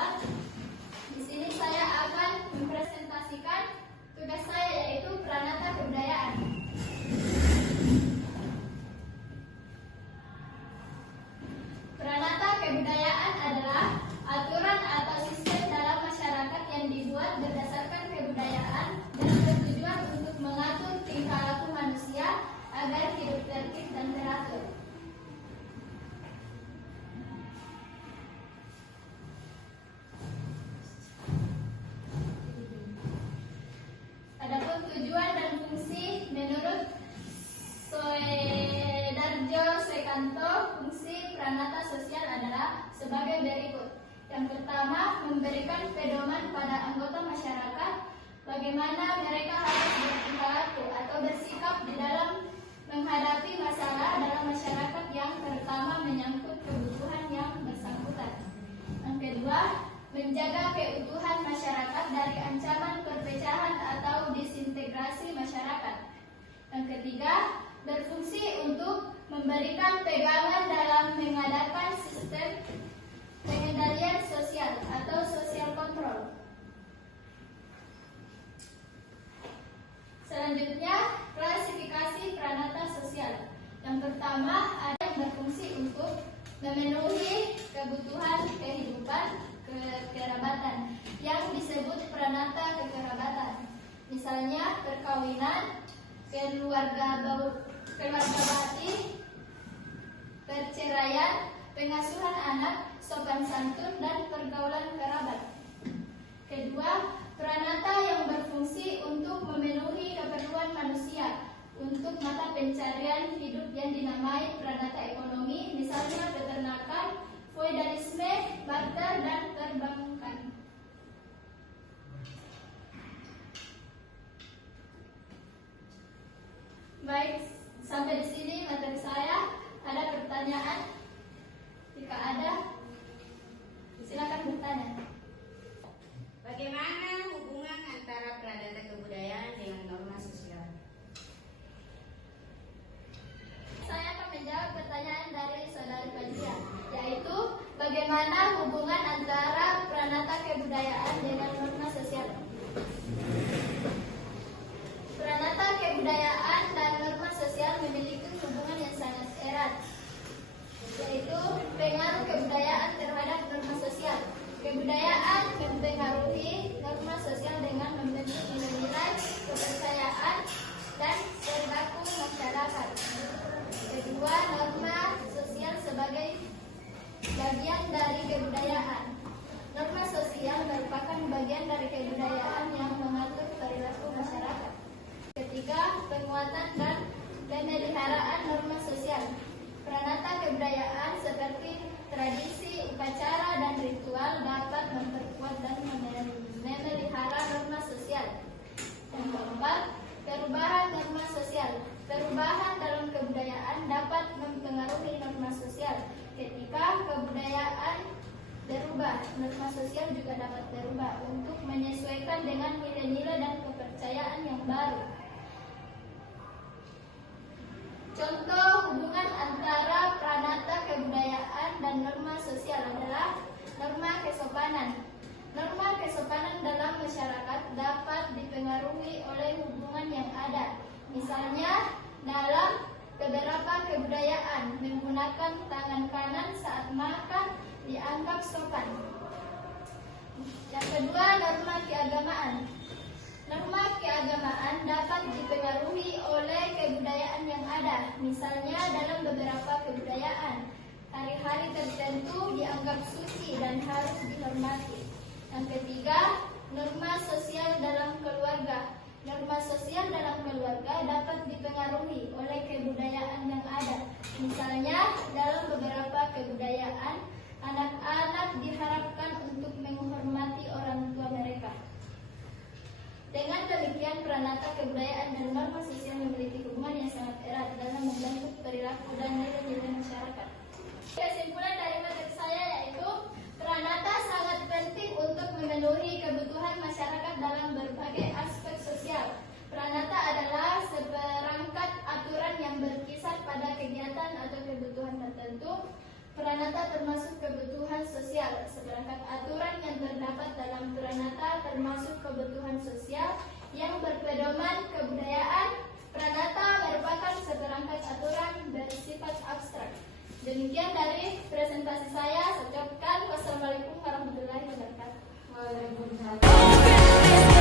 berempat. Di sini saya akan mempresentasikan tugas saya, yaitu Pranata Kebudayaan. Pranata kebudayaan adalah aturan atau sistem dalam masyarakat yang dibuat berdasarkan kebudayaan dan bertujuan untuk mengatur tingkah laku manusia agar hidup tertib dan teratur. Adapun tujuan dan fungsi menurut Soedarjo Suekanto, fungsi Pranata sosial adalah sebagai berikut. Yang pertama, memberikan pedoman pada anggota masyarakat bagaimana mereka harus bertingkah laku atau bersikap di dalam menghadapi masalah dalam masyarakat yang terutama menyangkut kebutuhan yang bersangkutan. Yang kedua, menjaga keutuhan masyarakat dari ancaman perpecahan atau disintegrasi masyarakat. Yang ketiga, berfungsi untuk memberikan pegangan dalam mengadakan sistem pengendalian sosial atau social control. Selanjutnya, klasifikasi Pranata sosial. Yang pertama, ada yang berfungsi untuk memenuhi kebutuhan kehidupan kekerabatan yang disebut Pranata kekerabatan. Misalnya perkawinan, keluarga bakti, perceraian, pengasuhan anak, sopan santun, dan pergaulan kerabat. Kedua, Pranata yang berfungsi untuk memenuhi keperluan manusia untuk mata pencarian hidup yang dinamai Pranata ekonomi, misalnya peternakan, feudalisme, barter, dan perbankan. Baik, sampai di sini materi saya. Ada pertanyaan? Jika ada, silakan bertanya. Bagaimana hubungan antara Pranata kebudayaan dengan norma sosial? Saya akan menjawab pertanyaan dari saudari Fajria, yaitu bagaimana hubungan antara Pranata kebudayaan dengan norma sosial. Pranata kebudayaan dan norma sosial memiliki hubungan yang sangat erat, yaitu pengaruh kebudayaan terhadap norma sosial. Kebudayaan mempengaruhi norma sosial dengan membentuk nilai-nilai, kepercayaan, dan perilaku masyarakat. Kedua, norma sosial sebagai bagian dari kebudayaan. Norma sosial merupakan bagian dari kebudayaan yang mengatur perilaku masyarakat. Ketiga, penguatan dan pemeliharaan norma sosial. Pranata kebudayaan seperti tradisi, upacara, dan ritual dapat memperkuat dan memelihara norma sosial. Yang keempat, perubahan norma sosial. Perubahan dalam kebudayaan dapat mempengaruhi norma sosial. Ketika kebudayaan berubah, norma sosial juga dapat berubah untuk menyesuaikan dengan nilai-nilai dan kepercayaan yang baru. Contoh hubungan antara Pranata kebudayaan dan norma sosial adalah norma kesopanan. Norma kesopanan dalam masyarakat dapat dipengaruhi oleh hubungan yang ada. Misalnya, dalam beberapa kebudayaan, menggunakan tangan kanan saat makan dianggap sopan. Yang kedua, norma keagamaan. Norma keagamaan dapat dipengaruhi oleh kebudayaan yang ada. Misalnya, dalam beberapa kebudayaan, hari-hari tertentu dianggap suci dan harus dihormati. Yang ketiga, norma sosial dalam keluarga. Norma sosial dalam keluarga dapat dipengaruhi oleh kebudayaan yang ada. Misalnya, dalam beberapa kebudayaan, anak-anak diharapkan untuk menghormati orang tua mereka. Dengan demikian, Pranata kebudayaan dan norma sosial memiliki hubungan yang sangat erat dalam membentuk perilaku dan nilai-nilai masyarakat. Kesimpulan dari materi saya yaitu Pranata sangat penting untuk memenuhi kebutuhan masyarakat dalam berbagai aspek sosial. Pranata adalah seperangkat aturan yang berkisar pada kegiatan atau kebutuhan tertentu. Pranata termasuk kebutuhan kebutuhan sosial. Seperangkat aturan yang terdapat dalam Pranata termasuk kebutuhan sosial yang berpedoman kebudayaan. Pranata merupakan seperangkat aturan bersifat abstrak. Demikian dari presentasi saya. Saya ucapkan wassalamualaikum warahmatullahi wabarakatuh. Waalaikumsalam.